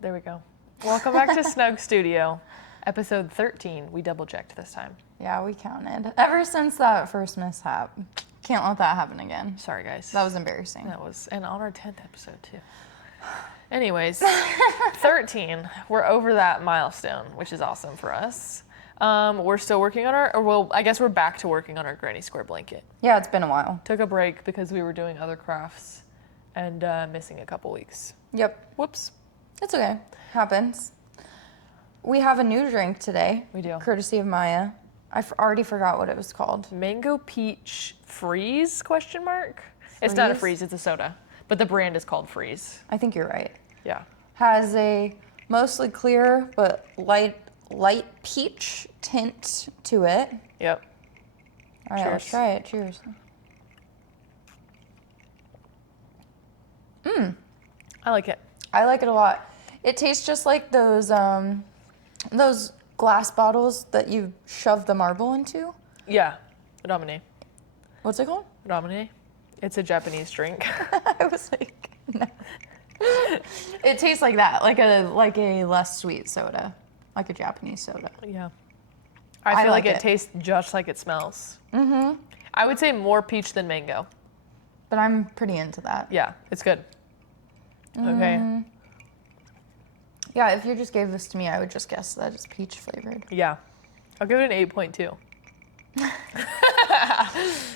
There we go. Welcome back to Snug Studio, episode 13. We double checked this time. Yeah, we counted. Ever since that first mishap. Can't let that happen again. Sorry, guys. That was embarrassing. That was, and on our 10th episode, too. Anyways, 13. We're over that milestone, which is awesome for us. We're still working on I guess we're back to working on our granny square blanket. Yeah, it's been a while. Took a break because we were doing other crafts and missing a couple weeks. Yep. Whoops. It's okay. Happens. We have a new drink today. We do. Courtesy of Maya. I already forgot what it was called. Mango peach freeze, question mark? It's not a freeze, it's a soda. But the brand is called Freeze. I think you're right. Yeah. Has a mostly clear but light peach tint to it. Yep. All right, let's try it. Cheers. I like it. I like it a lot. It tastes just like those glass bottles that you shove the marble into. Yeah. Ramune. What's it called? Ramune. It's a Japanese drink. I was like, no. It tastes like that, like a less sweet soda, like a Japanese soda. Yeah. I feel like like it it. tastes just like it smells. Mm-hmm. I would say more peach than mango. But I'm pretty into that. Yeah, it's good. Okay. Yeah, if you just gave this to me, I would just guess that it's peach flavored. Yeah. I'll give it an 8.2.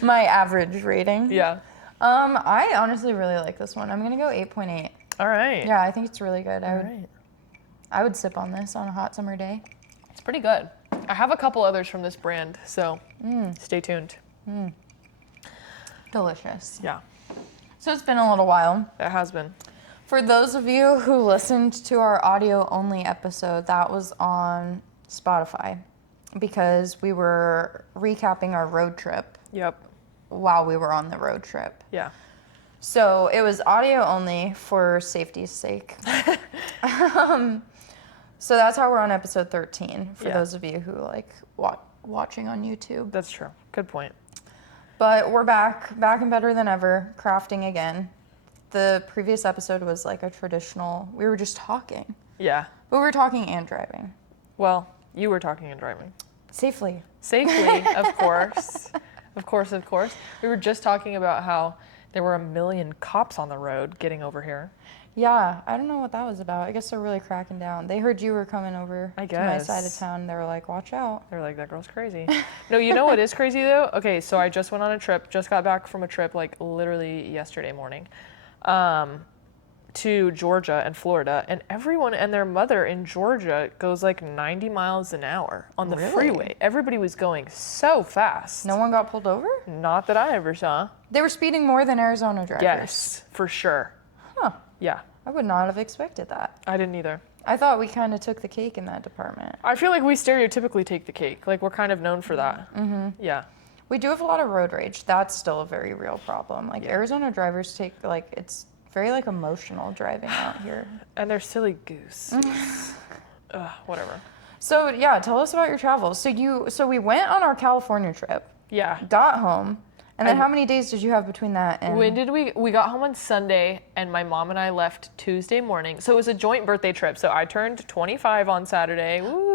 My average rating. Yeah. I honestly really like this one. I'm gonna go 8.8. All right. Yeah, I think it's really good. All right. I would sip on this on a hot summer day. It's pretty good. I have a couple others from this brand, so stay tuned. Delicious. Yeah, So it's been a little while. it has been. For those of you who listened to our audio only episode, that was on Spotify because we were recapping our road trip Yep. while we were on the road trip. Yeah. So it was audio only for safety's sake. So that's how we're on episode 13 for Yeah. those of you who like watching on YouTube. That's true. Good point. But we're back and better than ever, crafting again. The previous episode was like a traditional, we were just talking. Yeah. But we were talking and driving. Well, you were talking and driving. Safely. Safely, of course. Of course. We were just talking about how there were 1 million cops on the road getting over here. Yeah, I don't know what that was about. I guess they're really cracking down. They heard you were coming over I to my guess. side of town. They were like, watch out. They're like, that girl's crazy. No, you know what is crazy though? Okay, so I just went on a trip, just got back from a trip like literally yesterday morning, to Georgia and Florida, and everyone and their mother in Georgia goes like 90 miles an hour on the Really? freeway. Everybody was going so fast. No one got pulled over? Not that I ever saw. They were speeding more than Arizona drivers. Yes, for sure. Huh. Yeah, I would not have expected that. I didn't either. I thought we kind of took the cake in that department. I feel like we stereotypically take the cake. Like we're kind of known for that. Mm-hmm. Yeah. We do have a lot of road rage. That's still a very real problem. Like Arizona drivers take it's very like emotional driving out here. And they're silly goose. Ugh, whatever. So yeah, tell us about your travels. So we went on our California trip, Yeah. got home, and then how many days did you have between that and When did we got home on Sunday, and my mom and I left Tuesday morning. So it was a joint birthday trip. So I turned 25 on Saturday. Woo.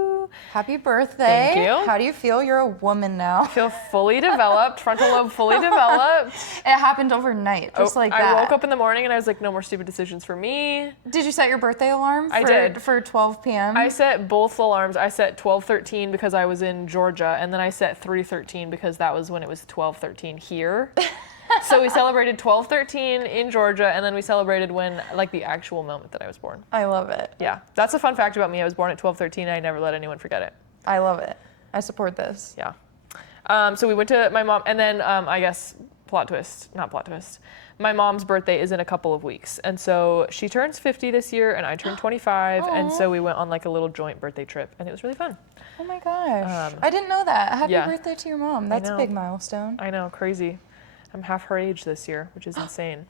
Happy birthday. Thank you. How do you feel? You're a woman now. I feel fully developed, frontal lobe fully developed. It happened overnight, just like that. I woke up in the morning and I was like, no more stupid decisions for me. Did you set your birthday alarm I did. for 12 p.m.? I set both alarms. I set 12:13 because I was in Georgia, and then I set 3:13 because that was when it was 12:13 here. So we celebrated 12:13 in Georgia, and then we celebrated when, like, the actual moment that I was born. I love it. Yeah, that's a fun fact about me. I was born at 12:13. I never let anyone forget it. I love it. I support this. Yeah. So we went to my mom, and then I guess not plot twist. My mom's birthday is in a couple of weeks, and so she turns 50 this year, and I turn 25, and so we went on like a little joint birthday trip, and it was really fun. Oh my gosh. I didn't know that. Happy yeah. birthday to your mom. That's a know. big milestone. I know, crazy. I'm half her age this year, which is insane.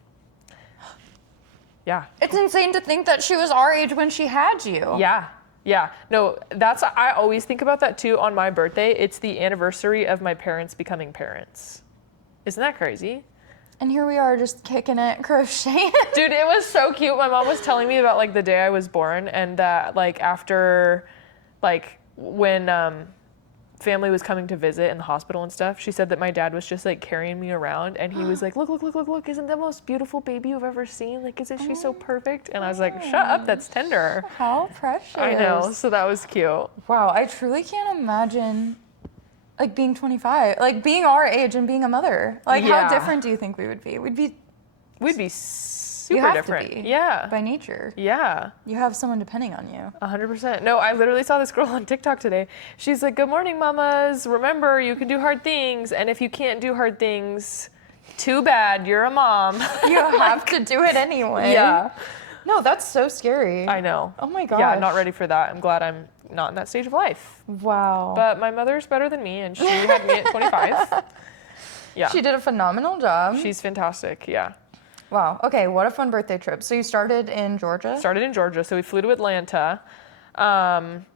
Yeah. It's insane to think that she was our age when she had you. Yeah. No, I always think about that too on my birthday. It's the anniversary of my parents becoming parents. Isn't that crazy? And here we are just kicking it, crocheting. Dude, it was so cute. My mom was telling me about like the day I was born, and that like after, like when family was coming to visit in the hospital and stuff, she said that my dad was just like carrying me around, and he was like, look, look, look, look, look, isn't that the most beautiful baby you've ever seen? Like, isn't she so perfect? And I was like, shut up, that's tender. How precious. I know, so that was cute. Wow, I truly can't imagine like being 25, like being our age and being a mother. Like Yeah. how different do you think we would be? We'd be We'd be you super have different. to be Yeah. by nature. Yeah. You have someone depending on you. 100%. No, I literally saw this girl on TikTok today. She's like, good morning, mamas. Remember, you can do hard things. And if you can't do hard things, too bad, you're a mom. You have to do it anyway. Yeah. No, that's so scary. I know. Oh my Yeah, gosh. I'm not ready for that. I'm glad I'm not in that stage of life. Wow. But my mother's better than me, and she had me at 25. Yeah. She did a phenomenal job. She's fantastic. Yeah. Wow. Okay, what a fun birthday trip. So you started in Georgia? Started in Georgia, so we flew to Atlanta.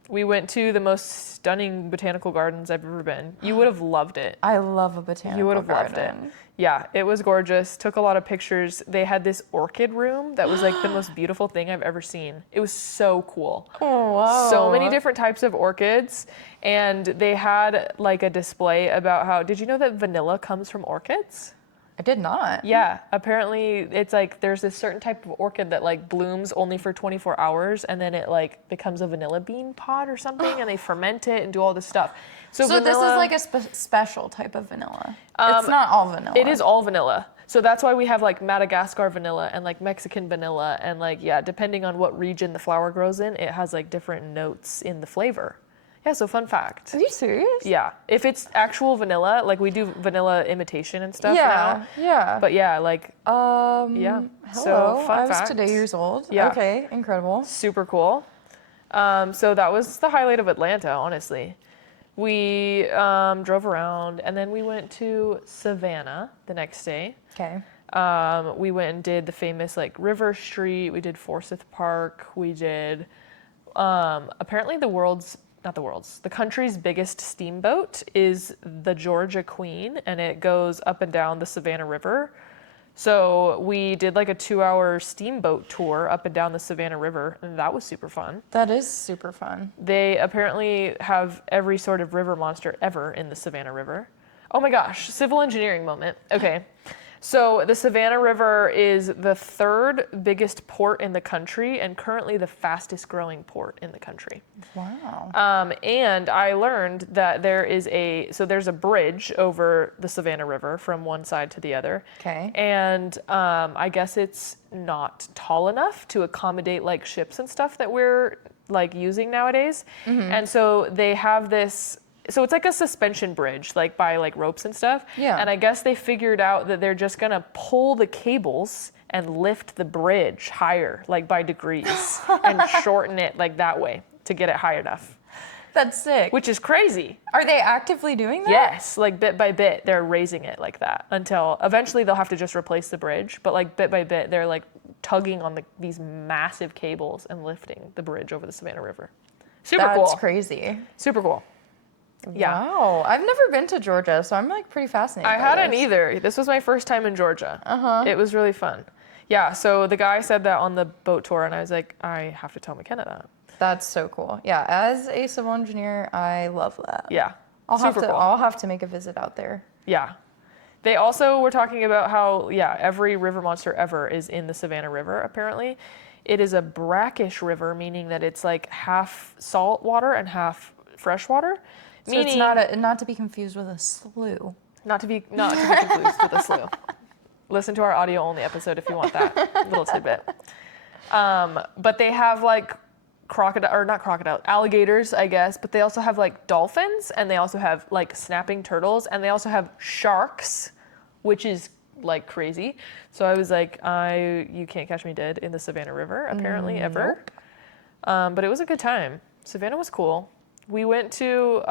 We went to the most stunning botanical gardens I've ever been. You would have loved it. I love a botanical You would have loved garden. it. Yeah, it was gorgeous. Took a lot of pictures. They had this orchid room that was like the most beautiful thing I've ever seen. It was so cool. Oh, wow. So many different types of orchids. And they had like a display about how, did you know that vanilla comes from orchids? I did not. Yeah, apparently it's like there's this certain type of orchid that like blooms only for 24 hours and then it like becomes a vanilla bean pod or something and they ferment it and do all this stuff. So this is vanilla- like a special type of vanilla. It's not all vanilla. It is all vanilla. So that's why we have like Madagascar vanilla and like Mexican vanilla and like, yeah, depending on what region the flower grows in, it has like different notes in the flavor. Yeah, so fun fact. Are you serious? Yeah, if it's actual vanilla, like we do vanilla imitation and stuff Yeah. now. Yeah. But yeah, like yeah. Hello. So fun I was fact. today years old. Yeah. Okay. Incredible. Super cool. So that was the highlight of Atlanta, honestly. We drove around and then we went to Savannah the next day. Okay. We went and did the famous like River Street. We did Forsyth Park. We did apparently the country's biggest steamboat is the Georgia Queen, and it goes up and down the Savannah River. So we did like a 2-hour steamboat tour up and down the Savannah River, and that was super fun. That is super fun. They apparently have every sort of river monster ever in the Savannah River. Oh my gosh, civil engineering moment. Okay. So the Savannah River is the third biggest port in the country and currently the fastest growing port in the country. Wow. And I learned that there's a bridge over the Savannah River from one side to the other. Okay. And I guess it's not tall enough to accommodate like ships and stuff that we're like using nowadays. And so they have this. So it's like a suspension bridge, like by like ropes and stuff. Yeah. And I guess they figured out that they're just gonna pull the cables and lift the bridge higher, like by degrees, and shorten it like that way to get it high enough. That's sick. Which is crazy. Are they actively doing that? Yes, like bit by bit, they're raising it like that until eventually they'll have to just replace the bridge. But like bit by bit, they're like tugging on these massive cables and lifting the bridge over the Savannah River. Super cool. That's crazy. Super cool. Yeah. Wow. I've never been to Georgia, so I'm like pretty fascinated. I by hadn't this. either. This was my first time in Georgia. It was really fun. Yeah, so the guy said that on the boat tour, and I was like, I have to tell McKenna that. That's so cool. Yeah, as a civil engineer, I love that. Yeah, I'll have to make a visit out there. Yeah. They also were talking about how, yeah, every river monster ever is in the Savannah River, apparently. It is a brackish river, meaning that it's like half salt water and half fresh water. So it's not to be confused with a slough. Not to be confused with a slough. Listen to our audio only episode if you want that little tidbit. But they have like alligators, I guess, but they also have like dolphins, and they also have like snapping turtles, and they also have sharks, which is like crazy. So I was like, you can't catch me dead in the Savannah River, apparently, ever. But it was a good time. Savannah was cool. We went to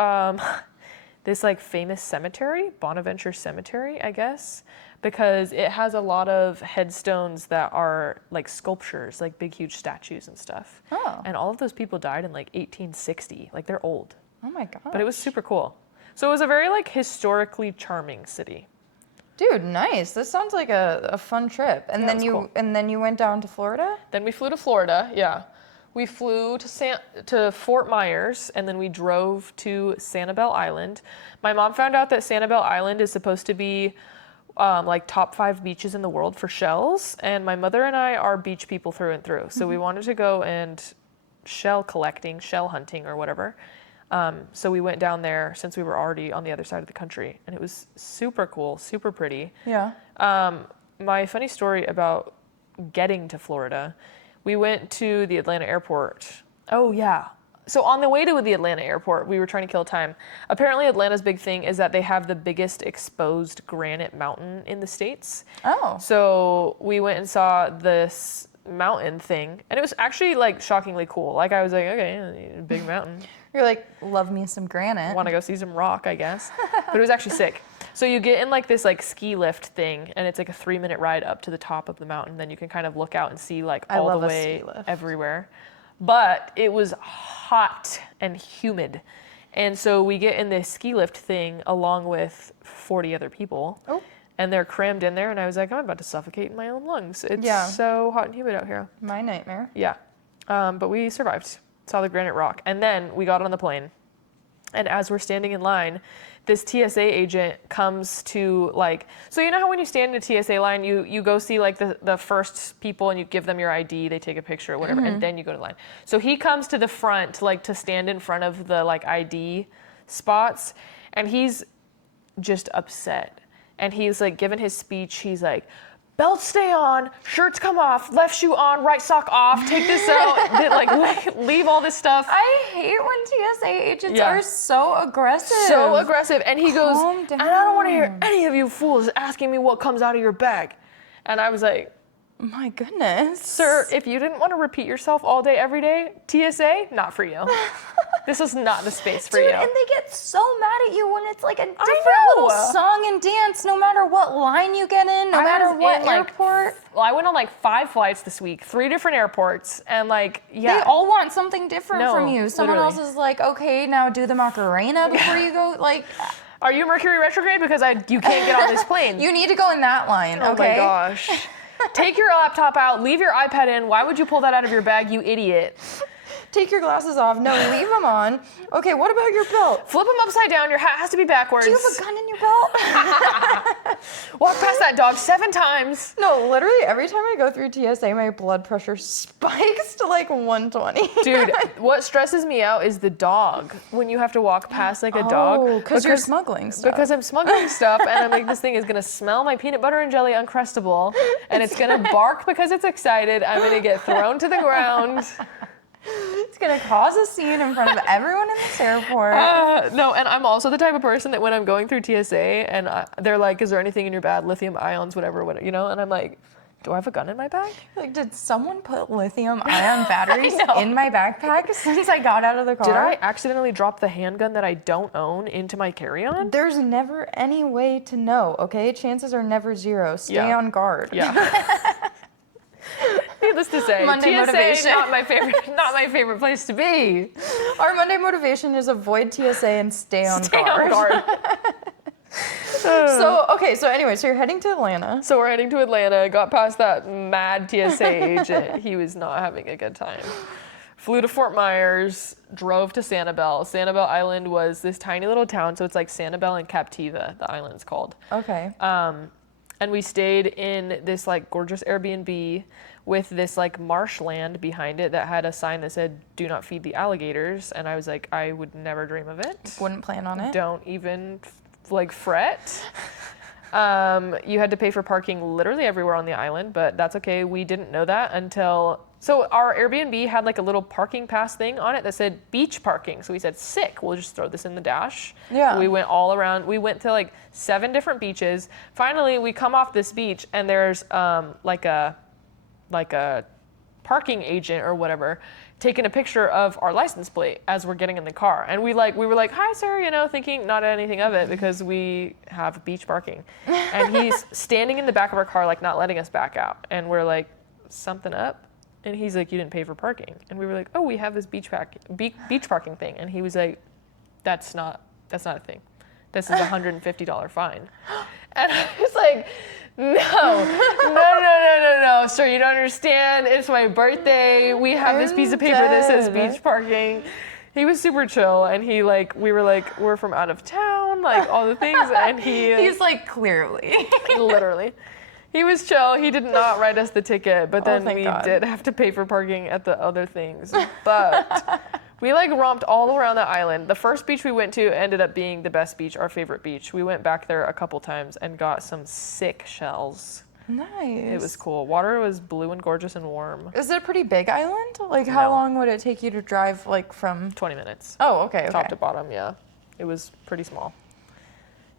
this like famous cemetery, Bonaventure Cemetery, I guess, because it has a lot of headstones that are like sculptures, like big, huge statues and stuff. Oh. And all of those people died in like 1860. Like they're old, Oh my god. but it was super cool. So it was a very like historically charming city. Dude, nice. This sounds like a fun trip. And Yeah, then it was cool. and then you went down to Florida? Then we flew to Florida, yeah. We flew to Fort Myers, and then we drove to Sanibel Island. My mom found out that Sanibel Island is supposed to be like top 5 beaches in the world for shells, and my mother and I are beach people through and through. So we wanted to go and shell hunting or whatever. So we went down there since we were already on the other side of the country, and it was super cool, super pretty. Yeah. My funny story about getting to Florida, we went to the Atlanta airport. Oh, yeah. So on the way to the Atlanta airport, we were trying to kill time. Apparently, Atlanta's big thing is that they have the biggest exposed granite mountain in the States. Oh. So we went and saw this mountain thing, and it was actually like shockingly cool. Like I was like, okay, big mountain. You're like, love me some granite. Want to go see some rock, I guess. But it was actually sick. So you get in like this like ski lift thing, and it's like a 3-minute ride up to the top of the mountain. Then you can kind of look out and see like I all love the a way ski lift. everywhere. But it was hot and humid. And so we get in this ski lift thing along with 40 other people. Oh. And they're crammed in there, and I was like, I'm about to suffocate in my own lungs. It's Yeah. so hot and humid out here. My nightmare. Yeah. But we survived. Saw the granite rock. And then we got on the plane. And as we're standing in line, this TSA agent comes to like, so you know how when you stand in a TSA line, you go see like the first people and you give them your ID, they take a picture or whatever, and then you go to line. So he comes to the front like to stand in front of the like ID spots, and he's just upset. And he's like giving his speech, he's like, belts stay on, shirts come off, left shoe on, right sock off, take this out, then, like leave all this stuff. I hate when TSA agents Yeah. are so aggressive. So aggressive. And he goes, Calm and I don't want to hear down. any of you fools asking me what comes out of your bag. And I was like, My goodness. sir, if you didn't want to repeat yourself all day, every day, TSA, not for you. This is not the space for Dude, you. and they get so mad at you when it's like a different know. little song and dance, no matter what line you get in, no I matter was what in, like, airport. Well, I went on like 5 flights this week, 3 different airports, and like, yeah. They all want something different No, from you. Someone literally. else is like, okay, now do the Macarena before you go. Like, Are you Mercury retrograde? Because you can't get on this plane. you need to go in that line, Oh okay? my gosh. Take your laptop out, leave your iPad in. Why would you pull that out of your bag, you idiot? Take your glasses off. No, leave them on. Okay, what about your belt? Flip them upside down. Your hat has to be backwards. Do you have a gun in your belt? Walk past that dog 7 times. No, literally every time I go through TSA, my blood pressure spikes to like 120. Dude, what stresses me out is the dog. When you have to walk past like a dog. Oh, because you're smuggling stuff. Because I'm smuggling stuff, and I'm like, this thing is gonna smell my peanut butter and jelly Uncrustable, and it's gonna bark because it's excited. I'm gonna get thrown to the ground. It's gonna cause a scene in front of everyone in this airport. No, and I'm also the type of person that when I'm going through TSA and they're like, is there anything in your bag, lithium ions, whatever, you know? And I'm like, do I have a gun in my bag? Like, did someone put lithium-ion batteries know. in my backpack since I got out of the car? Did I accidentally drop the handgun that I don't own into my carry-on? There's never any way to know, okay? Chances are never zero. Stay Yeah. on guard. Yeah. Needless to say, Monday TSA motivation. not my favorite place to be. Our Monday motivation is avoid TSA and stay on Stay guard. on guard. So anyway, so you're heading to Atlanta. So we're heading to Atlanta. Got past that mad TSA agent. He was not having a good time. Flew to Fort Myers, drove to Sanibel. Sanibel Island was this tiny little town, so it's like Sanibel and Captiva, the island's called. Okay. And we stayed in this like gorgeous Airbnb with this like marshland behind it that had a sign that said, "Do not feed the alligators." And I was like, I would never dream of it. Wouldn't plan on it. Don't even like fret. You had to pay for parking literally everywhere on the island, but that's okay. We didn't know that until, so our Airbnb had like a little parking pass thing on it that said beach parking. So we said, sick, we'll just throw this in the dash. Yeah. We went all around. We went to like 7 different beaches. Finally, we come off this beach and there's like a parking agent or whatever taking a picture of our license plate as we're getting in the car. And we were like, hi, sir, you know, thinking not anything of it because we have beach parking. And he's standing in the back of our car, like not letting us back out. And we're like, something up? And he's like, you didn't pay for parking. And we were like, oh, we have this beach parking thing. And he was like, that's not a thing. This is a $150 fine. And I was like, no, sir, you don't understand. It's my birthday. We have this piece of paper that says beach parking. He was super chill, and we were like, we're from out of town, like all the things, and He's like, clearly. literally. He was chill. He did not write us the ticket, but then thank we God. did have to pay for parking at the other things. But we like romped all around the island. The first beach we went to ended up being the best beach, our favorite beach. We went back there a couple times and got some sick shells. Nice. It was cool. Water was blue and gorgeous and warm. Is it a pretty big island? Like, how No. long would it take you to drive, like, from... 20 minutes. Oh, okay. Top to bottom, yeah. It was pretty small.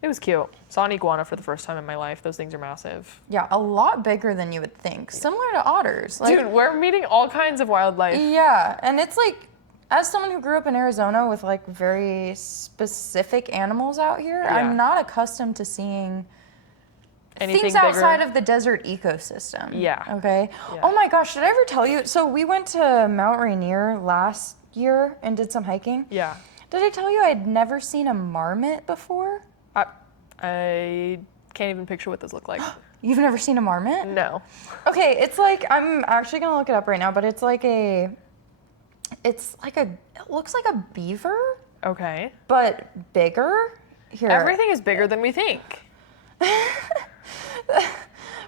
It was cute. Saw an iguana for the first time in my life. Those things are massive. Yeah, a lot bigger than you would think. Similar to otters. Like, Dude, we're meeting all kinds of wildlife. yeah, and it's like, as someone who grew up in Arizona with like very specific animals out here, Yeah. I'm not accustomed to seeing Anything things bigger? outside of the desert ecosystem. Yeah. Okay. Yeah. Oh my gosh, did I ever tell you? So we went to Mount Rainier last year and did some hiking. Yeah. Did I tell you I'd never seen a marmot before? I can't even picture what those look like. You've never seen a marmot? No. Okay, it's like, I'm actually gonna look it up right now, but it looks like a beaver, Okay. but bigger. Here. Everything is bigger than we think.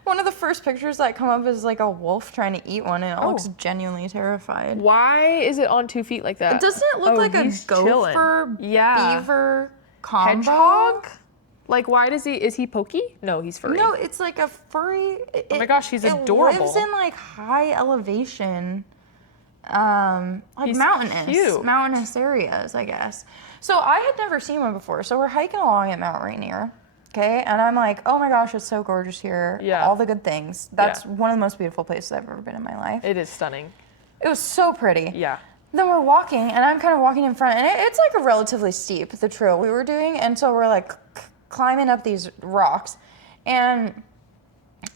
One of the first pictures that come up is like a wolf trying to eat one, and it looks genuinely terrified. Why is it on 2 feet like that? Doesn't it look like a he's gopher chilling. Yeah. beaver combo? Hedgehog? Like, why is he pokey? No, he's furry. No, it's like a furry. Oh my gosh, he's It adorable. lives in like high elevation, like He's mountainous cute. areas, I guess. So I had never seen one before. So we're hiking along at Mount Rainier, okay, and I'm like, oh my gosh, it's so gorgeous here. Yeah. All the good things. That's Yeah. one of the most beautiful places I've ever been in my life. It is stunning. It was so pretty. Yeah. Then we're walking, and I'm kind of walking in front, and it's like a relatively steep, the trail we were doing, and so we're like climbing up these rocks, and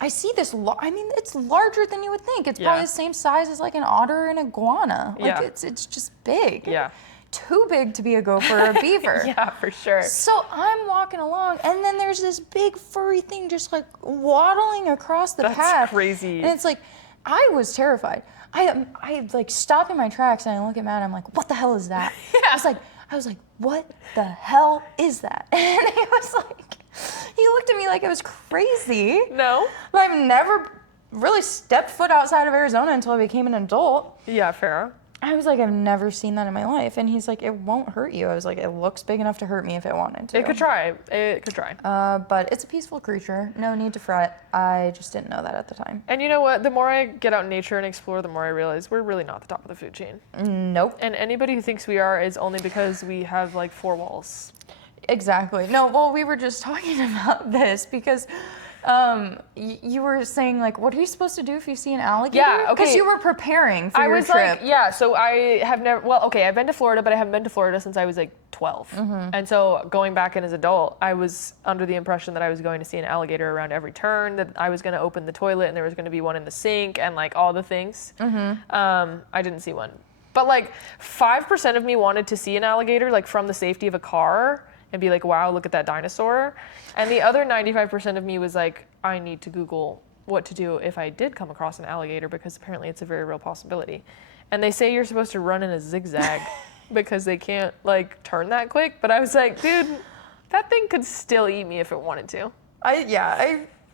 I see this, it's larger than you would think. It's probably Yeah. the same size as like an otter and iguana. Like, Yeah. it's just big. Yeah. Too big to be a gopher or a beaver. Yeah, for sure. So I'm walking along, and then there's this big furry thing just like waddling across the That's path. crazy. And it's like, I was terrified. I like stopped in my tracks and I look at Matt. And I'm like, what the hell is that? Yeah. I was like, what the hell is that? And he was like, he looked at me like it was crazy. No? I've never really stepped foot outside of Arizona until I became an adult. Yeah, fair. I was like, I've never seen that in my life. And he's like, it won't hurt you. I was like, it looks big enough to hurt me if it wanted to. It could try. It could try. But it's a peaceful creature. No need to fret. I just didn't know that at the time. And you know what? The more I get out in nature and explore, the more I realize we're really not the top of the food chain. Nope. And anybody who thinks we are is only because we have like 4 walls. Exactly. No, well, we were just talking about this because you were saying, like, what are you supposed to do if you see an alligator? Yeah, okay. Because you were preparing for I your was trip. like, yeah, so I have never, well, okay, I've been to Florida, but I haven't been to Florida since I was like 12. And so going back in as an adult, I was under the impression that I was going to see an alligator around every turn, that I was going to open the toilet and there was going to be one in the sink and like all the things. I didn't see one. But like 5% of me wanted to see an alligator like from the safety of a car and be like, wow, look at that dinosaur. And the other 95% of me was like, I need to Google what to do if I did come across an alligator because apparently it's a very real possibility. And they say you're supposed to run in a zigzag because they can't like turn that quick. But I was like, dude, that thing could still eat me if it wanted to.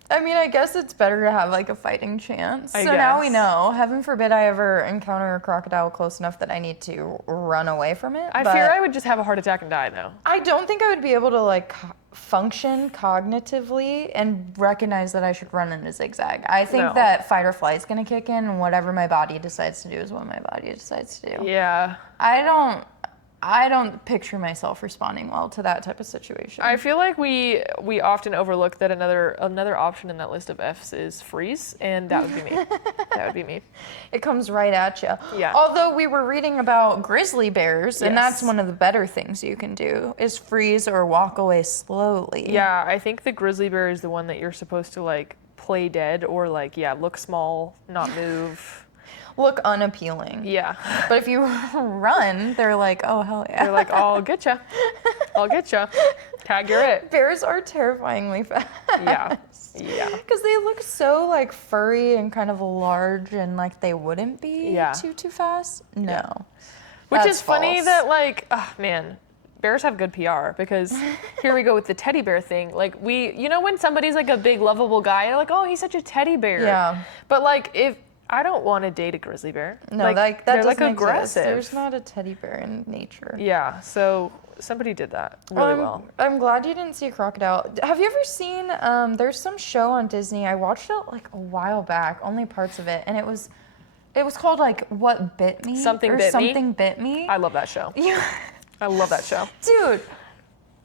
I mean, I guess it's better to have like a fighting chance. I So now we guess. know. Heaven forbid I ever encounter a crocodile close enough that I need to run away from it. I but fear I would just have a heart attack and die though. I don't think I would be able to like function cognitively and recognize that I should run in a zigzag. I think No. that fight or flight is going to kick in, and whatever my body decides to do is what my body decides to do. Yeah. I don't picture myself responding well to that type of situation. I feel like we often overlook that another option in that list of F's is freeze, and that would be me. That would be me. It comes right at you. Yeah. Although we were reading about grizzly bears, and that's Yes. one of the better things you can do is freeze or walk away slowly. Yeah, I think the grizzly bear is the one that you're supposed to like play dead or like look small, not move. Look unappealing. Yeah. But if you run, they're like, oh, hell yeah. They're like, I'll get ya. I'll get you. Tag, you're it. Bears are terrifyingly fast. Yeah. Yeah. Because they look so like furry and kind of large, and like they wouldn't be Yeah. too fast. No. Which That's is funny false. that like, oh man, bears have good PR because here we go with the teddy bear thing. Like you know when somebody's like a big lovable guy, you're like, oh, he's such a teddy bear. Yeah. But like if I don't want to date a grizzly bear. No, like, that they're doesn't like aggressive. exist. There's not a teddy bear in nature. Yeah, so somebody did that really well. I'm glad you didn't see a crocodile. Have you ever seen, there's some show on Disney, I watched it like a while back, only parts of it, and it was called like What Bit Me? Something or Bit Me? Something Bit Me. I love that show. Yeah. I love that show. Dude,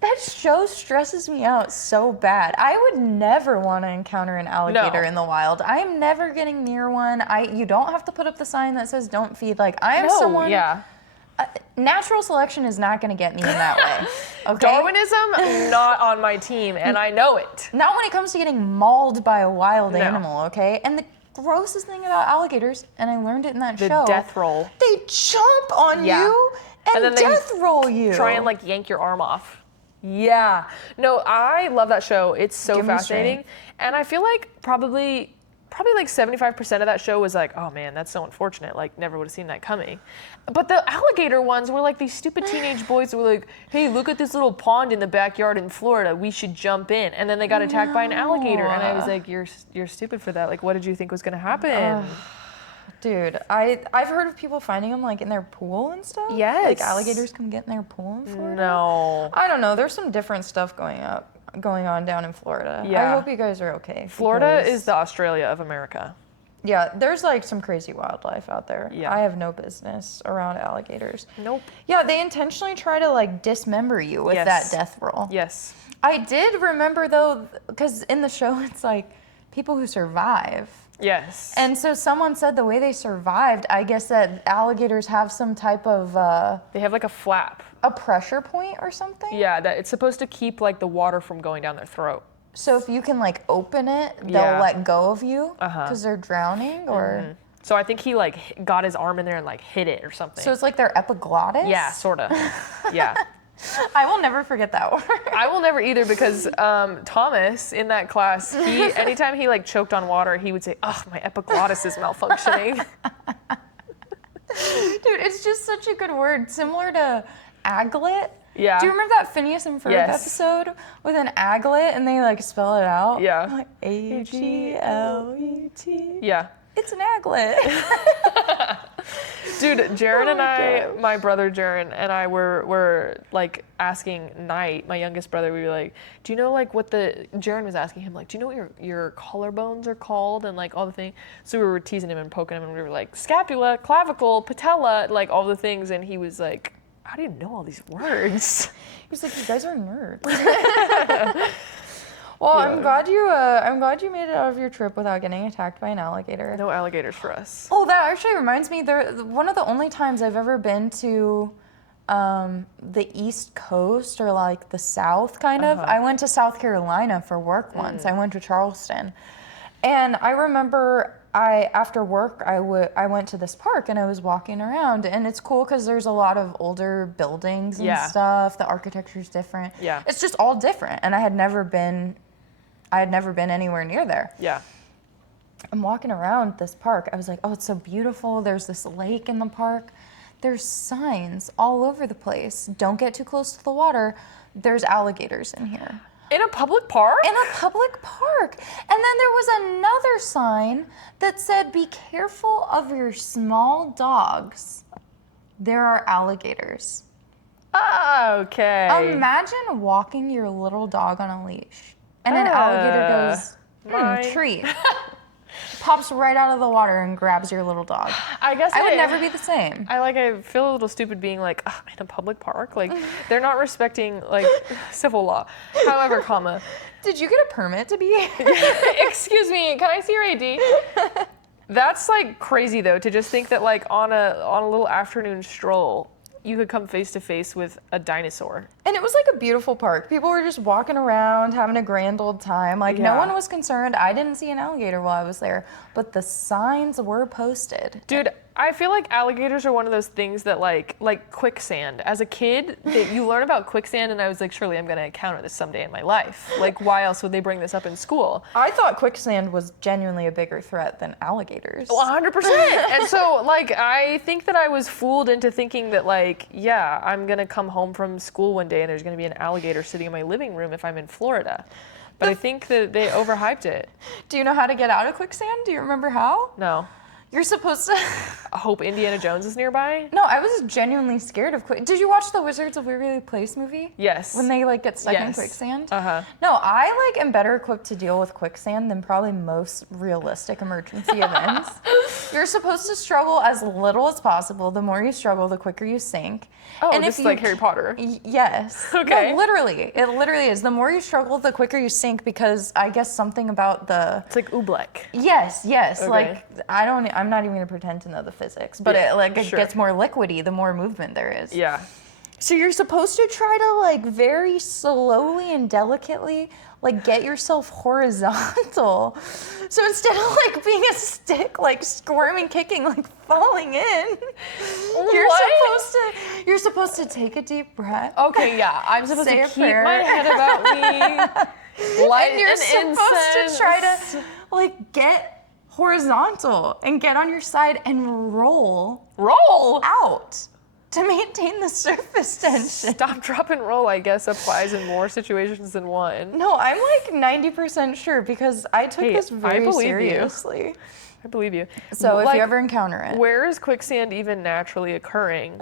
that show stresses me out so bad. I would never want to encounter an alligator No. in the wild. I'm never getting near one. You don't have to put up the sign that says don't feed. Like, I am No, someone. yeah. Natural selection is not going to get me in that way. Okay? Darwinism, not on my team, and I know it. Not when it comes to getting mauled by a wild No. animal, okay? And the grossest thing about alligators, and I learned it in that The show, death roll. they jump on Yeah. you and, And then they death roll you. Try and like yank your arm off. Yeah. No, I love that show. It's so Give me fascinating. strength. And I feel like probably like 75% of that show was like, oh man, that's so unfortunate. Like never would have seen that coming. But the alligator ones were like these stupid teenage boys that were like, hey, look at this little pond in the backyard in Florida. We should jump in. And then they got attacked by an alligator. And I was like, you're stupid for that. Like, what did you think was gonna happen? Dude, I've heard of people finding them like in their pool and stuff. Yes. Like alligators come get in their pool in Florida. No. I don't know. There's some different stuff going on down in Florida. Yeah. I hope you guys are okay. Florida because- is the Australia of America. Yeah, there's like some crazy wildlife out there. Yeah. I have no business around alligators. Nope. Yeah, they intentionally try to like dismember you with Yes. that death roll. Yes. I did remember though, because in the show it's like people who survive. Yes. And so someone said the way they survived, I guess that alligators have some type of they have like a flap. a pressure point or something. Yeah, that it's supposed to keep like the water from going down their throat. So if you can like open it, they'll Yeah. let go of you Uh-huh. because they're drowning, or So I think he like got his arm in there and like hit it or something. so it's like their epiglottis. yeah, sorta. Yeah. I will never forget that word. I will never either because Thomas in that class, anytime he like choked on water, he would say, "Oh, my epiglottis is malfunctioning." Dude, it's just such a good word, similar to aglet. Yeah. Do you remember that Phineas and Ferb Yes. episode with an aglet and they like spell it out? Yeah. Like Aglet. Yeah. It's an aglet. Dude, Jaren and my I, my brother Jaren and I were like asking Knight, my youngest brother, we were like, do you know like what Jaren was asking him, like, do you know what your collarbones are called and like all the things? So we were teasing him and poking him and we were like, scapula, clavicle, patella, like all the things. And he was like, how do you know all these words? He's like, you guys are nerds. Well, Yeah. I'm glad you made it out of your trip without getting attacked by an alligator. No alligators for us. Oh, that actually reminds me. One of the only times I've ever been to the East Coast or like the South, kind of. I went to South Carolina for work once. I went to Charleston, and I remember after work I went to this park and I was walking around, and it's cool because there's a lot of older buildings and Yeah. stuff. The architecture's different. Yeah. It's just all different, and I had never been anywhere near there. Yeah. I'm walking around this park. I was like, oh, it's so beautiful. There's this lake in the park. There's signs all over the place. Don't get too close to the water. There's alligators in here. In a public park? In a public park. And then there was another sign that said, be careful of your small dogs. There are alligators. Okay. Imagine walking your little dog on a leash and an alligator goes, my- treat. Pops right out of the water and grabs your little dog. I guess I would never be the same. I feel a little stupid being like, "Ugh, in a public park. Like, they're not respecting like civil law. However, comma, Did you get a permit to be? excuse me, can I see your ID? That's like crazy though to just think that like on a little afternoon stroll, you could come face to face with a dinosaur. And And it was like a beautiful park. People were just walking around, having a grand old time. Like, no Yeah. one was concerned. I didn't see an alligator while I was there, but the signs were posted. Dude, I feel like alligators are one of those things that like quicksand. As a kid, you learn about quicksand, and I was like, surely I'm gonna encounter this someday in my life. Like, why else would they bring this up in school? I thought quicksand was genuinely a bigger threat than alligators. 100%. And so, like, I think that I was fooled into thinking that, like, yeah, I'm gonna come home from school one day and there's gonna be an alligator sitting in my living room if I'm in Florida. But I think that they overhyped it. Do you know how to get out of quicksand? Do you remember how? No. You're supposed to. I hope Indiana Jones is nearby. No, I was genuinely scared of quicksand. Did you watch the Wizards of Waverly Place movie? Yes. When they like get stuck in Yes. quicksand? Uh-huh. No, I like am better equipped to deal with quicksand than probably most realistic emergency events. You're supposed to struggle as little as possible. The more you struggle, the quicker you sink. Oh, and this is like Harry Potter. Yes. Okay. No, literally. It literally is. The more you struggle, the quicker you sink because I guess something about the It's like Oobleck. Yes. Okay. Like I'm not even gonna pretend to know the physics, but Yeah, it sure. gets more liquidy the more movement there is. Yeah. So you're supposed to try to like very slowly and delicately like get yourself horizontal. So instead of like being a stick, like squirming, kicking, like falling in, you're supposed to take a deep breath. Okay, yeah. I'm supposed Say to a keep prayer. my head about me. Light And you're an supposed incense. to try to like get horizontal and get on your side and roll roll. out to maintain the surface tension. Stop, drop, and roll, I guess, applies in more situations than one. No, I'm like 90% sure because I took Hey, this I very believe you. seriously. I believe you. So if Like, you ever encounter it, where is quicksand even naturally occurring?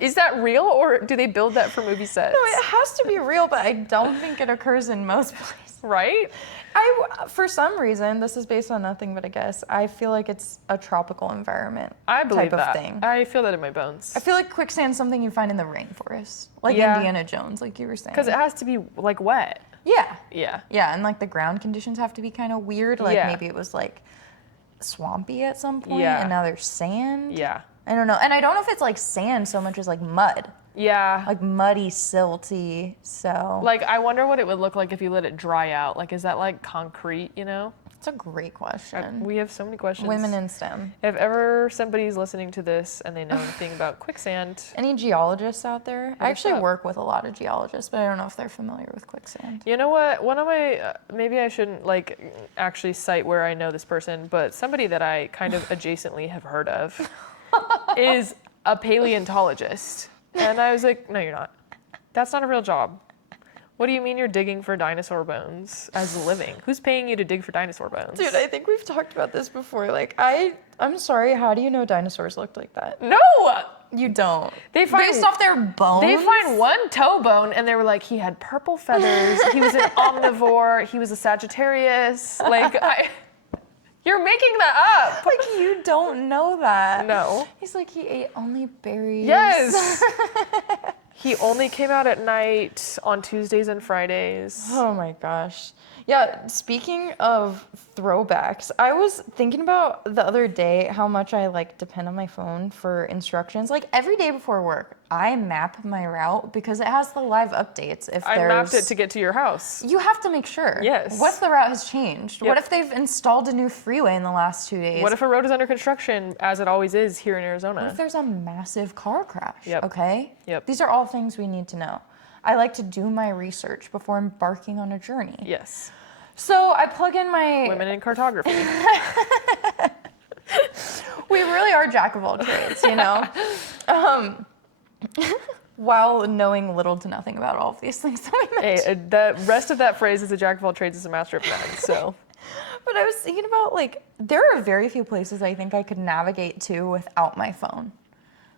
Is that real, or do they build that for movie sets? no, it has to be real, but I don't think it occurs in most places. Right? For some reason, this is based on nothing but a guess. I feel like it's a tropical environment I believe type that. of thing. I feel that in my bones. I feel like quicksand's something you find in the rainforest, like Yeah. Indiana Jones, like you were saying. Because it has to be like wet. Yeah. Yeah. Yeah, and like the ground conditions have to be kind of weird. Like Yeah. maybe it was like swampy at some point, Yeah. and now there's sand. Yeah. I don't know. And I don't know if it's like sand so much as like mud. Yeah. Like muddy, silty. So Like, I wonder what it would look like if you let it dry out. Like, is that like concrete, you know? it's a great question. We have so many questions. Women in STEM. If ever somebody's listening to this and they know anything about quicksand, Any geologists out there? I us actually up. work with a lot of geologists, but I don't know if they're familiar with quicksand. you know what? One of my, maybe I shouldn't like actually cite where I know this person, but somebody that I kind of adjacently have heard of is a paleontologist. And I was like, no, you're not. That's not a real job. What do you mean you're digging for dinosaur bones as a living? Who's paying you to dig for dinosaur bones? Dude, I think we've talked about this before. Like, I'm sorry, how do you know dinosaurs looked like that? No! You don't. They find- Based off their bones? They find one toe bone and they were like, he had purple feathers, he was an omnivore, he was a Sagittarius. Like, you're making that up. Like, you don't know that. No. He's like, he ate only berries. Yes. He only came out at night on Tuesdays and Fridays. Oh my gosh. Yeah, speaking of throwbacks, I was thinking about the other day how much I like depend on my phone for instructions. Like every day before work, I map my route because it has the live updates. If I there's mapped it to get to your house. You have to make sure. Yes. What if the route has changed? Yep. What if they've installed a new freeway in the last 2 days? What if a road is under construction, as it always is here in What Arizona? if there's a massive car crash? Yep. Okay? Yep. These are all things we need to know. I like to do my research before embarking on a journey. Yes. So I plug in my... Women in cartography. We really are jack of all trades, you know? While knowing little to nothing about all of these things that we mentioned. Hey, the rest of that phrase is a jack of all trades is a master of none. So, But I was thinking about, like, there are very few places I think I could navigate to without my phone.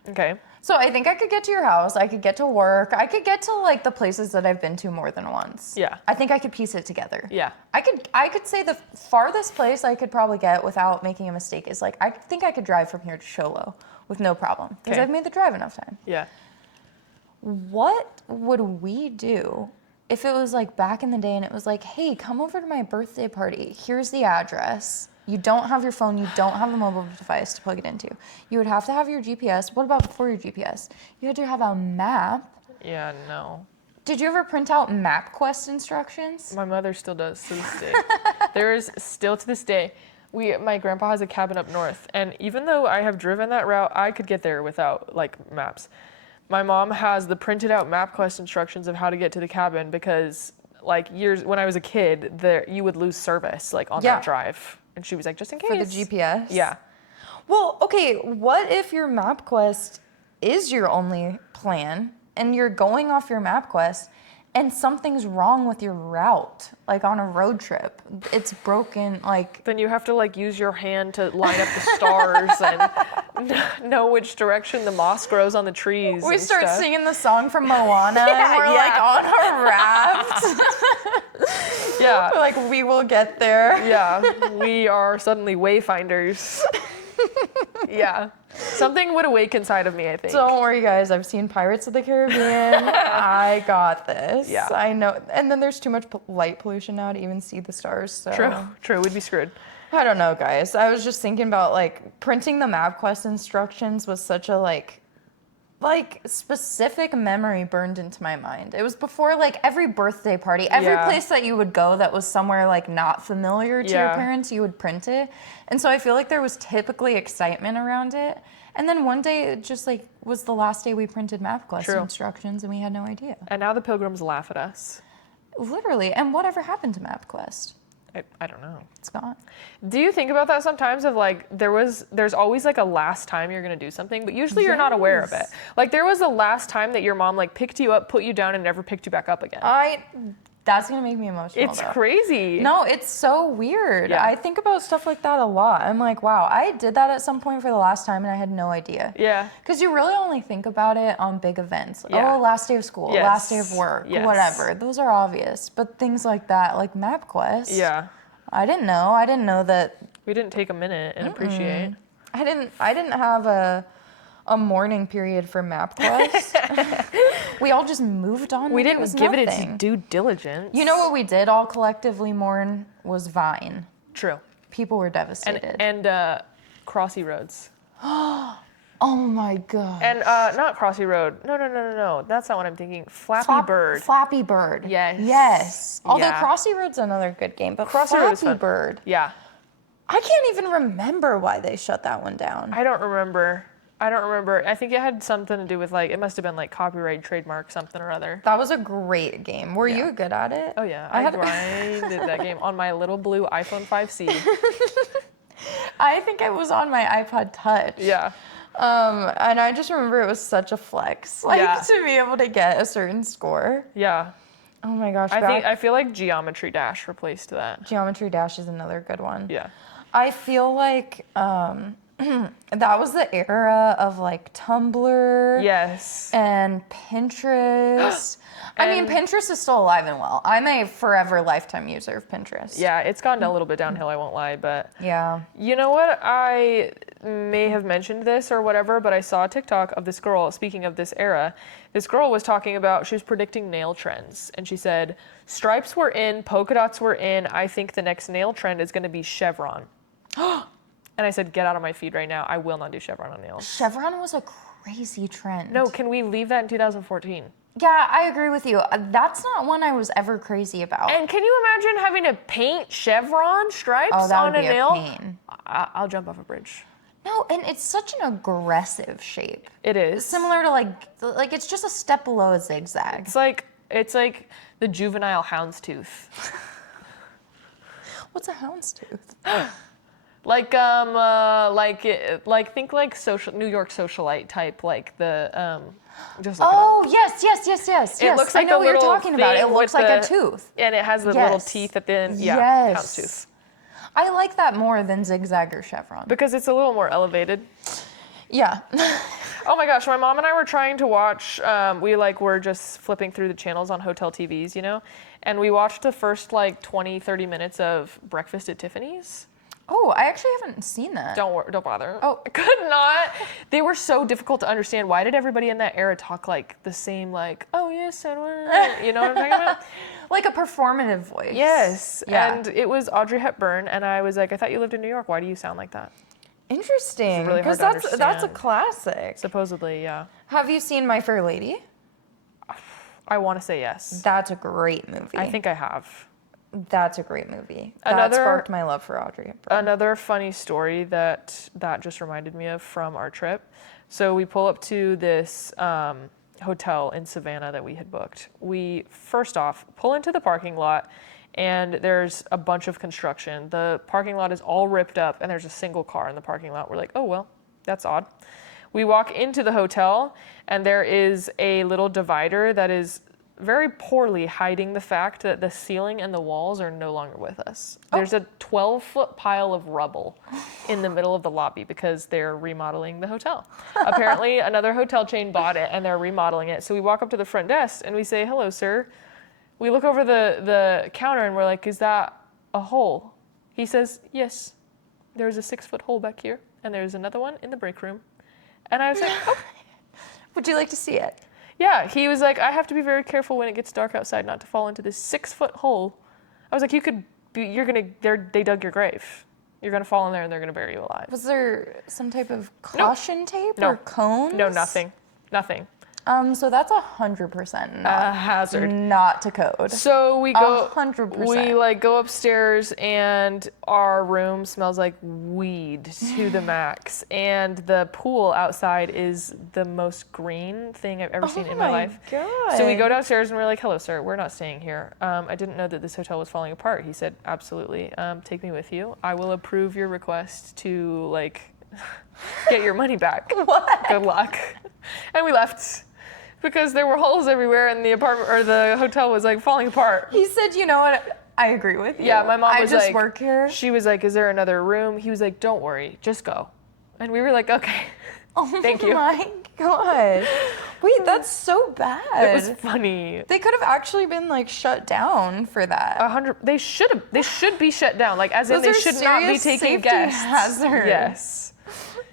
okay. So I think I could get to your house, I could get to work, I could get to like the places that I've been to more than once. Yeah. I think I could piece it together. Yeah. I could say the farthest place I could probably get without making a mistake is like I think I could drive from here to Sholo with no problem because Okay. I've made the drive enough time. Yeah. What would we do if it was like back in the day and it was like, hey, come over to my birthday party. Here's the address. You don't have your phone. You don't have a mobile device to plug it into. You would have to have your GPS. What about before your GPS? You had to have a map Yeah, no. Did you ever print out MapQuest instructions? My mother still does to this day. There is still to this day. My grandpa has a cabin up north, and even though I have driven that route, I could get there without like maps. My mom has the printed out MapQuest instructions of how to get to the cabin because like years when I was a kid, you would lose service like on Yeah. that drive, and she was like, just in case. For the GPS? Yeah. Well, okay, what if your MapQuest is your only plan and you're going off your MapQuest and something's wrong with your route, like on a road trip? It's broken, like... Then you have to like use your hand to line up the stars and know which direction the moss grows on the trees. We and start stuff. singing the song from Moana and we're like on a raft. Yeah. We're like, we will get there. Yeah, we are suddenly wayfinders. Yeah, something would awake inside of me, I think. Don't worry, guys. I've seen Pirates of the Caribbean. I got this. Yeah. I know. And then there's too much light pollution now to even see the stars. So. True, we'd be screwed. I don't know, guys. I was just thinking about like printing the MapQuest instructions was such a like specific memory burned into my mind. It was before like every birthday party, every Yeah. place that you would go that was somewhere like not familiar to your Yeah. parents, you would print it. And so I feel like there was typically excitement around it. And then one day it just like was the last day we printed MapQuest True. instructions and we had no idea. And now the pilgrims laugh at us. Literally. And whatever happened to MapQuest? I don't know. It's gone. Do you think about that sometimes of like there's always like a last time you're gonna do something, but usually you're not aware of it. Yes. Like there was the last time that your mom like picked you up, put you down, and never picked you back up again. That's gonna make me emotional. It's though. crazy. No, it's so weird. Yeah. I think about stuff like that a lot. I'm like, wow, I did that at some point for the last time and I had no idea. Yeah. Because you really only think about it on big events. Yeah. Oh, last day of school, Yes. last day of work, Yes. whatever. Those are obvious. But things like that, like MapQuest. Yeah. I didn't know. I didn't know that. We didn't take a minute and appreciate. I didn't have a mourning period for MapQuest. We all just moved on. We like didn't was give it its nothing. due diligence. You know what we did all collectively mourn was Vine. True. People were devastated. And Crossy Roads. Oh my god. And not Crossy Road. No. That's not what I'm thinking. Flappy Bird. Flappy Bird. Yes. Yes. Although Yeah. Crossy Road's another good game, but Crossy Road's Flappy fun. Bird. Yeah. I can't even remember why they shut that one down. I don't remember. I think it had something to do with like, it must have been like copyright, trademark, something or other. That was a great game. Were you good at it? Oh yeah, I I had- grinded that game on my little blue iPhone 5C. I think it was on my iPod Touch. Yeah. And I just remember it was such a flex, like Yeah. to be able to get a certain score. Yeah. Oh my gosh. I feel like Geometry Dash replaced that. Geometry Dash is another good one. Yeah. I feel like that was the era of like Tumblr. Yes. And Pinterest. I mean, And- Pinterest is still alive and well. I'm a forever lifetime user of Pinterest. Yeah, it's gone a little bit downhill, I won't lie, but Yeah. you know what? I may have mentioned this or whatever, but I saw a TikTok of this girl, speaking of this era. This girl was talking about, she was predicting nail trends. And she said, stripes were in, polka dots were in. I think the next nail trend is going to be chevron. And I said, get out of my feed right now. I will not do chevron on nails. Chevron was a crazy trend. No, can we leave that in 2014? Yeah, I agree with you. That's not one I was ever crazy about. And can you imagine having to paint chevron stripes Oh, that on would a be nail? a pain. I'll jump off a bridge. No, and it's such an aggressive shape. It is. Similar to like it's just a step below a zigzag. It's like the juvenile houndstooth. What's a houndstooth? Like think like New York socialite type, like the just look it up. Oh, yes. It looks I like know a what you're little talking about. It thing looks with like a the- tooth. And it has the little Yes. teeth at the end. Yeah, Yes. houndstooth. I like that more than zigzag or chevron. Because it's a little more elevated. Yeah. Oh my gosh, my mom and I were trying to watch, we were just flipping through the channels on hotel TVs, you know? And we watched the first 20, 30 minutes of Breakfast at Tiffany's. Oh, I actually haven't seen that. Don't bother. Oh. I could not. They were so difficult to understand. Why did everybody in that era talk like the same, oh yes, and you know what I'm talking about? Like a performative voice. Yes. Yeah. And it was Audrey Hepburn, and I was like, I thought you lived in New York. Why do you sound like that? Interesting. really hard Because to that's a understand. classic. Supposedly, yeah. Have you seen My Fair Lady? I want to say yes. That's a great movie. I think I have. That's a great movie. That Another- sparked my love for Audrey Hepburn. Another funny story that just reminded me of from our trip. So we pull up to this hotel in Savannah that we had booked. We first off pull into the parking lot, and there's a bunch of construction. The parking lot is all ripped up, and there's a single car in the parking lot. We're like, oh well, that's odd. We walk into the hotel, and there is a little divider that is very poorly hiding the fact that the ceiling and the walls are no longer with us. There's a 12-foot pile of rubble in the middle of the lobby because they're remodeling the hotel. Apparently, another hotel chain bought it and they're remodeling it. So we walk up to the front desk and we say, hello, sir. We look over the counter and we're like, is that a hole? He says, yes, there's a 6-foot hole back here and there's another one in the break room. And I was like, oh. Would you like to see it? Yeah, he was like, I have to be very careful when it gets dark outside not to fall into this 6-foot hole. I was like, they dug your grave. You're gonna fall in there and they're gonna bury you alive. Was there some type of caution tape or cones? No, nothing. So that's 100% not A hazard. not to code. So we go 100%. We like go upstairs and our room smells like weed to the max. And the pool outside is the most green thing I've ever seen in my life. God. So we go downstairs and we're like, hello, sir, we're not staying here. I didn't know that this hotel was falling apart. He said, absolutely. Take me with you. I will approve your request to like get your money back. What? Good luck. And we left. Because there were holes everywhere and the apartment or the hotel was like falling apart. He said, you know what? I agree with you. Yeah, my mom was I just like, work here. She was like, is there another room? He was like, don't worry, just go. And we were like, okay. Thank you. Oh my God. Wait, that's so bad. It was funny. They could have actually been like shut down for that. 100. They should be shut down. Like as in Those they are should not be serious taking safety guests. hazards. Yes.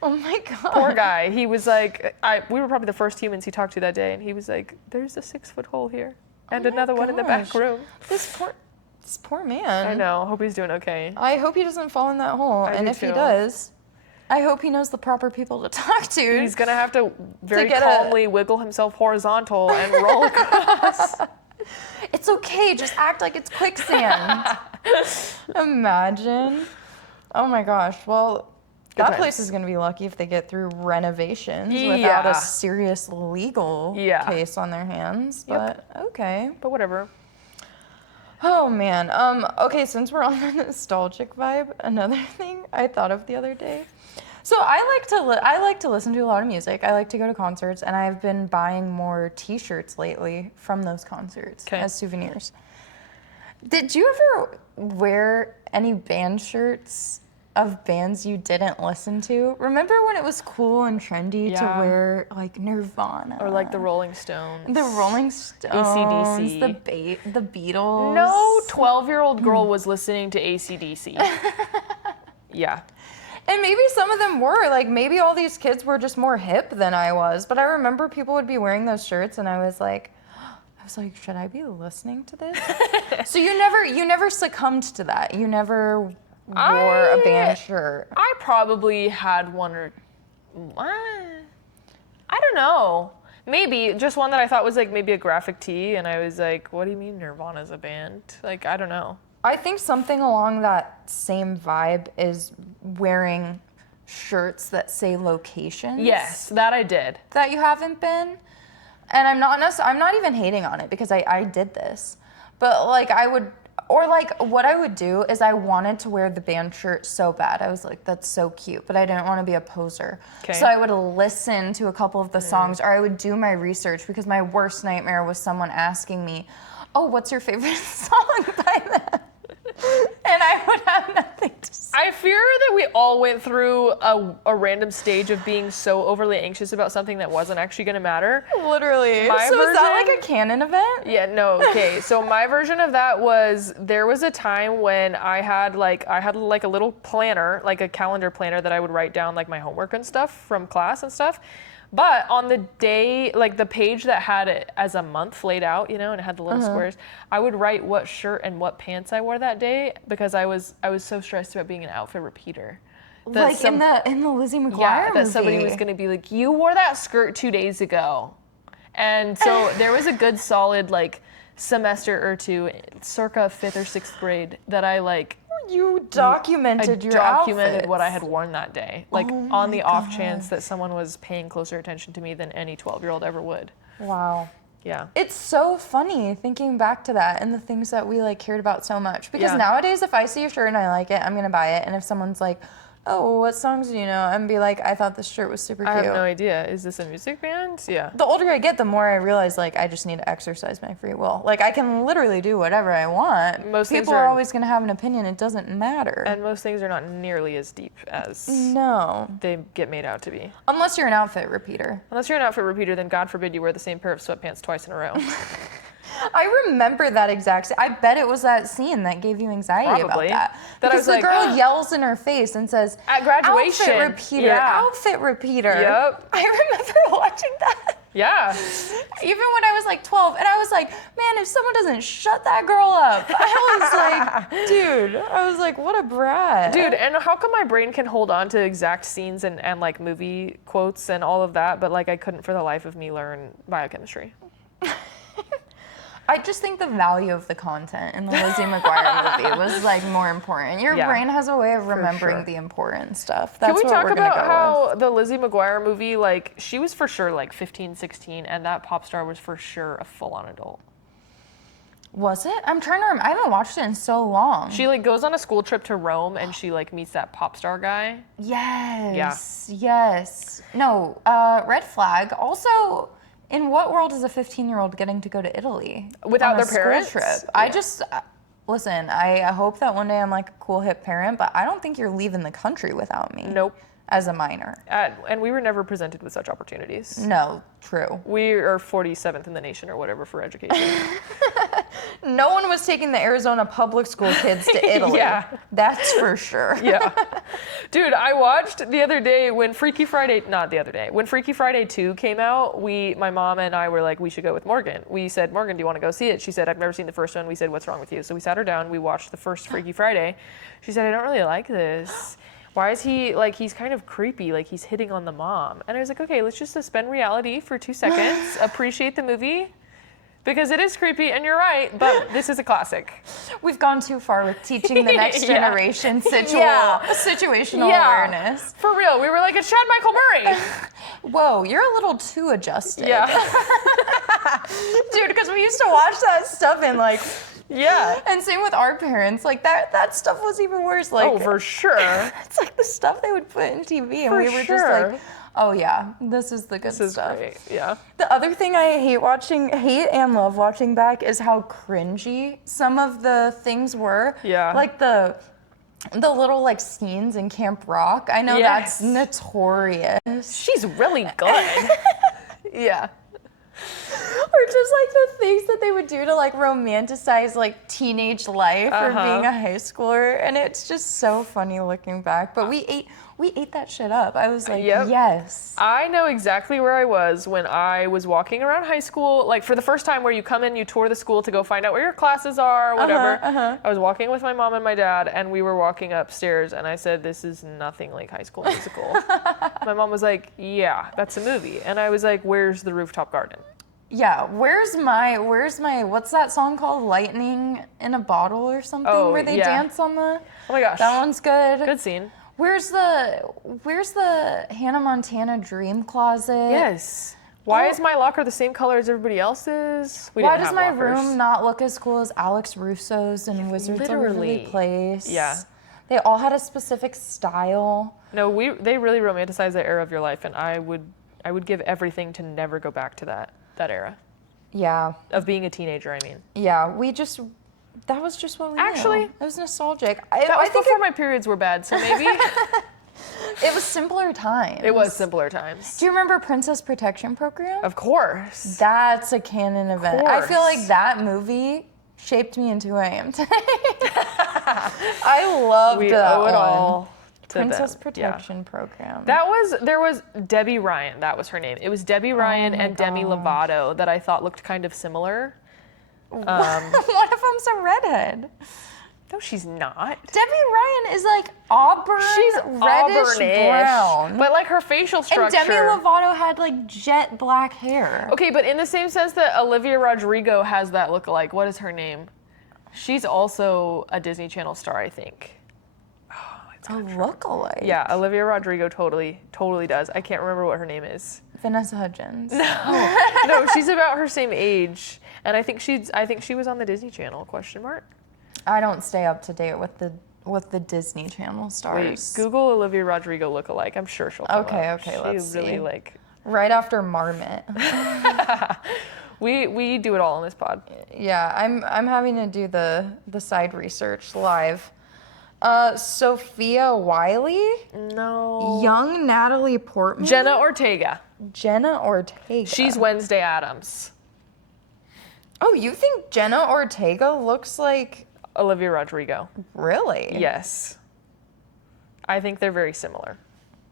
Oh my God. Poor guy. He was like, we were probably the first humans he talked to that day, and he was like, there's a 6-foot hole here, and Oh my another one in the back gosh. room. This poor man. I know. Hope he's doing okay. I hope he doesn't fall in that hole. I And do if he too. does, I hope he knows the proper people to talk to. He's gonna have to very get calmly wiggle himself horizontal and roll across. It's okay, just act like it's quicksand. Imagine. Oh my gosh. Well, that times. place is going to be lucky if they get through renovations without Yeah. a serious legal case on their hands. But okay. But whatever. Oh man. Okay, since we're on the nostalgic vibe, another thing I thought of the other day. So I like to listen to a lot of music. I like to go to concerts, and I've been buying more T-shirts lately from those concerts as souvenirs. Did you ever wear any band shirts of bands you didn't listen to? Remember when it was cool and trendy to wear like Nirvana Or like the Rolling Stones. the Rolling Stones, AC/DC. the Beatles? No 12-year-old girl was listening to AC/DC. Yeah. And maybe some of them were, like maybe all these kids were just more hip than I was. But I remember people would be wearing those shirts and I was like, should I be listening to this? So you never succumbed to that. You never wore a band shirt. I probably had one or I don't know. Maybe just one that I thought was like maybe a graphic tee, and I was like, what do you mean Nirvana's a band? Like, I don't know. I think something along that same vibe is wearing shirts that say locations. Yes, that I did. That you haven't been. And I'm not even hating on it because I did this. But like what I would do is I wanted to wear the band shirt so bad. I was like, that's so cute, but I didn't want to be a poser. Okay. So I would listen to a couple of the songs, or I would do my research, because my worst nightmare was someone asking me, oh, what's your favorite song by them? And I would have nothing to say. I fear that we all went through a random stage of being so overly anxious about something that wasn't actually going to matter. Literally. My So is that version- like a canon event? Yeah, no, okay. So my version of that was, there was a time when I had like a little planner, like a calendar planner that I would write down like my homework and stuff from class and stuff. But on the day, like the page that had it as a month laid out, you know, and it had the little squares, I would write what shirt and what pants I wore that day, because I was so stressed about being an outfit repeater. That Like in the Lizzie McGuire yeah, that movie. somebody was gonna be like, you wore that skirt 2 days ago. And so there was a good solid like semester or two, circa 5th or 6th grade, that I like You documented your outfits. what I had worn that day, like on the off chance that someone was paying closer attention to me than any 12-year-old ever would. Wow. Yeah. It's so funny thinking back to that and the things that we like cared about so much. Because Yeah. nowadays, if I see a shirt and I like it, I'm gonna buy it. And if someone's like, "Oh, what songs do you know?" I'm be like, "I thought this shirt was super I cute." have no idea. Is this a music band? Yeah. The older I get, the more I realize like I just need to exercise my free will. Like I can literally do whatever I want. Most things People are are- always gonna have an opinion. It doesn't matter. And most things are not nearly as deep as No, they get made out to be. unless you're an outfit repeater. Unless you're an outfit repeater, then God forbid you wear the same pair of sweatpants twice in a row. I remember that exact. I bet it was that scene that gave you anxiety Probably. about that. That I Because was the like, girl yells in her face and says, At graduation. "Outfit repeater, Yeah. outfit repeater." Yep. I remember watching that. Yeah. Even when I was like 12, and I was like, man, if someone doesn't shut that girl up, I was like, dude, I was like, what a brat. Dude, and how come my brain can hold on to exact scenes and like movie quotes and all of that, but like I couldn't for the life of me learn biochemistry? I just think the value of the content in the Lizzie McGuire movie was like more important. Your Yeah, brain has a way of remembering sure. the important stuff. That's Can we what talk we're gonna about go how the Lizzie McGuire movie, like, she was for sure like 15, 16, and that pop star was for sure a full-on adult. Was it? I'm trying to remember. I haven't watched it in so long. She like goes on a school trip to Rome and she like meets that pop star guy. Yes. Yes. No, red flag. Also, in what world is a 15-year-old getting to go to Italy? Without on a their school parents? trip? Yeah. I just, listen, I hope that one day I'm like a cool hip parent, but I don't think you're leaving the country without me. Nope. As a minor. And we were never presented with such opportunities. No, true. We are 47th in the nation or whatever for education. No one was taking the Arizona public school kids to Italy. Yeah. That's for sure. Yeah. Dude, I watched the other day when Freaky Friday, not the other day, when Freaky Friday 2 came out, my mom and I were like, we should go with Morgan. We said, Morgan, do you want to go see it? She said, I've never seen the first one. We said, what's wrong with you? So we sat her down, we watched the first Freaky Friday. She said, I don't really like this. Why is he, like, he's kind of creepy, like he's hitting on the mom. And I was like, okay, let's just suspend reality for 2 seconds, appreciate the movie, because it is creepy, and you're right, but this is a classic. We've gone too far with teaching the next Yeah. generation situational Yeah. awareness. For real, we were like, it's Chad Michael Murray. Whoa, you're a little too adjusted. Yeah. Dude, because we used to watch that stuff and like, Yeah. and same with our parents. Like that stuff was even worse. Like, Oh, for sure. it's like the stuff they would put in TV, and For we were just sure. like, oh yeah, this is the good This is stuff. great. Yeah. The other thing I hate and love watching back is how cringy some of the things were. Yeah. Like the little like scenes in Camp Rock. I know Yes. that's notorious. She's really good. Yeah. Or just like the things that they would do to like romanticize like teenage life or being a high schooler, and it's just so funny looking back. But we ate that shit up. I was like, Yep. yes. I know exactly where I was when I was walking around high school, like for the first time where you come in, you tour the school to go find out where your classes are, whatever. I was walking with my mom and my dad, and we were walking upstairs, and I said, this is nothing like High School Musical. My mom was like, yeah, that's a movie. And I was like, where's the rooftop garden? Yeah, where's my what's that song called? Lightning in a Bottle or something, Oh, where they yeah. dance on the. Oh my gosh. That one's good. Good scene. Where's the Hannah Montana Dream Closet? Yes. Why Oh. is my locker the same color as everybody else's? We Why didn't does have my lockers. room not look as cool as Alex Russo's and Wizards of Waverly literally. Place? Yeah. They all had a specific style. No, they really romanticize that era of your life, and I would give everything to never go back to that era Yeah. of being a teenager. I mean, Yeah. That was just what we Actually, knew. It was nostalgic. that I was think before my periods were bad, so maybe it was simpler times. it was simpler times. Do you remember Princess Protection Program? Of course. That's a canon event. I feel course. like that movie shaped me into who I am today. I loved We that owe it one. all to Princess them. Yeah. Protection Program. There was Debbie Ryan. That was her name. It was Debbie Ryan and Demi Lovato that I thought looked kind of similar. One of them's a redhead. No, she's not. Debbie Ryan is like auburn, She's reddish auburnish, brown. but like her facial structure. And Demi Lovato had like jet black hair. Okay, but in the same sense that Olivia Rodrigo has that look-alike. What is her name? She's also a Disney Channel star, I think. A look-alike. Yeah, Olivia Rodrigo totally does. I can't remember what her name is. Vanessa Hudgens. No, she's about her same age, and I think she was on the Disney Channel? ? I don't stay up to date with the Disney Channel Wait, stars. Google Olivia Rodrigo look-alike. I'm sure she'll come Okay, up. okay, She let's really see. Right after Marmot. We do it all on this pod. Yeah, I'm having to do the side research live. Sophia Wiley, No. young Natalie Portman, Jenna Ortega. Jenna Ortega. She's Wednesday Addams. Oh, you think Jenna Ortega looks like Olivia Rodrigo. really? Yes. I think they're very similar.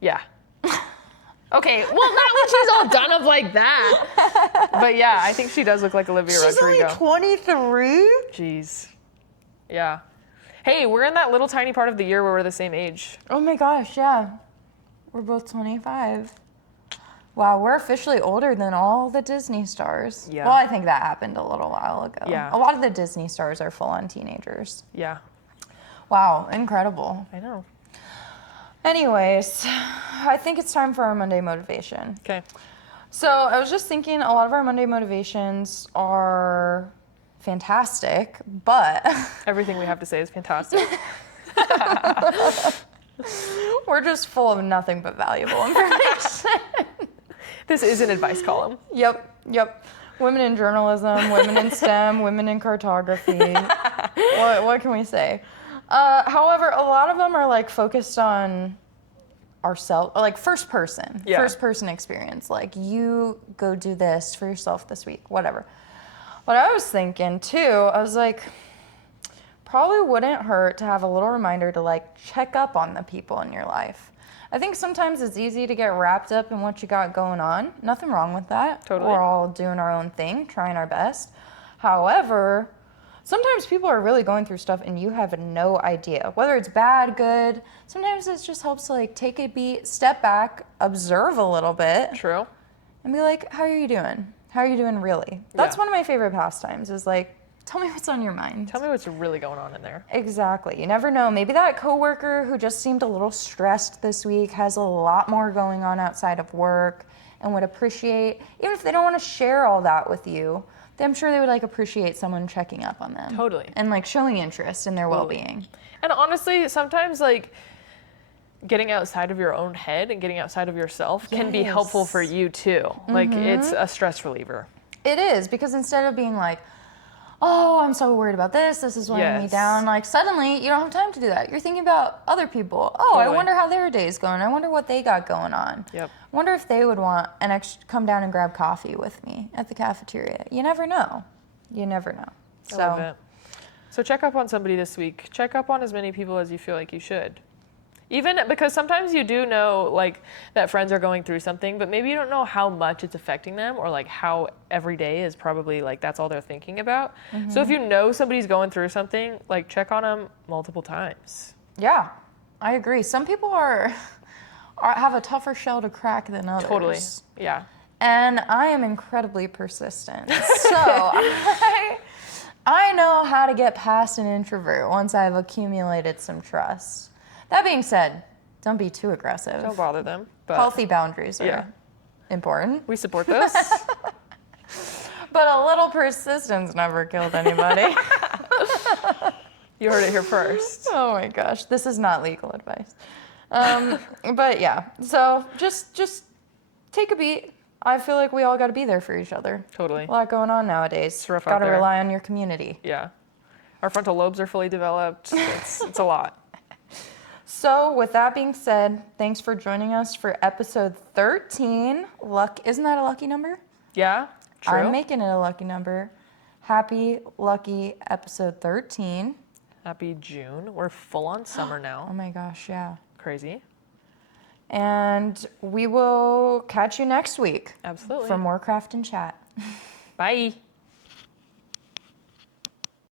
Yeah. Okay, well, not when she's all done up like that. But yeah, I think she does look like Olivia Rodrigo. 23. Jeez. Yeah. Hey, we're in that little tiny part of the year where we're the same age. Oh my gosh, yeah. We're both 25. Wow, we're officially older than all the Disney stars. Yeah. Well, I think that happened a little while ago. Yeah. A lot of the Disney stars are full-on teenagers. Yeah, Wow, incredible. I know. Anyways, I think it's time for our Monday motivation. Okay. So I was just thinking a lot of our Monday motivations are fantastic, but Everything we have to say is fantastic. we're just full of nothing but valuable information. This is an advice column. Yep. Women in journalism, women in STEM, women in cartography. What can we say? However, a lot of them are like focused on ourselves, like first person experience. Like you go do this for yourself this week, whatever. What I was thinking too, I was like, probably wouldn't hurt to have a little reminder to like check up on the people in your life. I think sometimes it's easy to get wrapped up in what you got going on. Nothing wrong with that. Totally. We're all doing our own thing, trying our best. However, sometimes people are really going through stuff and you have no idea. Whether it's bad, good, sometimes it just helps to like take a beat, step back, observe a little bit, True. and be like, how are you doing? How are you doing really? That's Yeah. one of my favorite pastimes is like, tell me what's on your mind. Tell me what's really going on in there. Exactly. You never know. Maybe that coworker who just seemed a little stressed this week has a lot more going on outside of work and would appreciate, even if they don't want to share all that with you, I'm sure they would like appreciate someone checking up on them. Totally. And like showing interest in their Totally. well-being. And honestly, sometimes like getting outside of your own head and getting outside of yourself can be helpful for you too. Like it's a stress reliever. It is, because instead of being like, oh, I'm so worried about this is weighing me Yes. down, like suddenly you don't have time to do that. You're thinking about other people. Oh, I Totally. wonder how their day's going. I wonder what they got going on. Yep. I wonder if they would want come down and grab coffee with me at the cafeteria. You never know. You never know. I love it. So check up on somebody this week. Check up on as many people as you feel like you should. Even because sometimes you do know like that friends are going through something, but maybe you don't know how much it's affecting them or like how every day is probably like that's all they're thinking about. So if you know somebody's going through something, like check on them multiple times. Yeah, I agree. Some people have a tougher shell to crack than others. Totally. Yeah. And I am incredibly persistent. So I know how to get past an introvert once I've accumulated some trust. That being said, don't be too aggressive. Don't bother them. But Healthy boundaries are Yeah. important. we support those. But a little persistence never killed anybody. You heard it here first. Oh my gosh, this is not legal advice. But yeah, so just take a beat. I feel like we all got to be there for each other. Totally. A lot going on nowadays. It's rough out Got to there. rely on your community. Yeah. Our frontal lobes are fully developed. It's a lot. So with that being said, thanks for joining us for episode 13. Isn't that a lucky number? Yeah. True. I'm making it a lucky number. Happy lucky episode 13. Happy June. We're full on summer Oh now. my gosh, yeah. Crazy. And we will catch you next week Absolutely. for more Craft and Chat. Bye.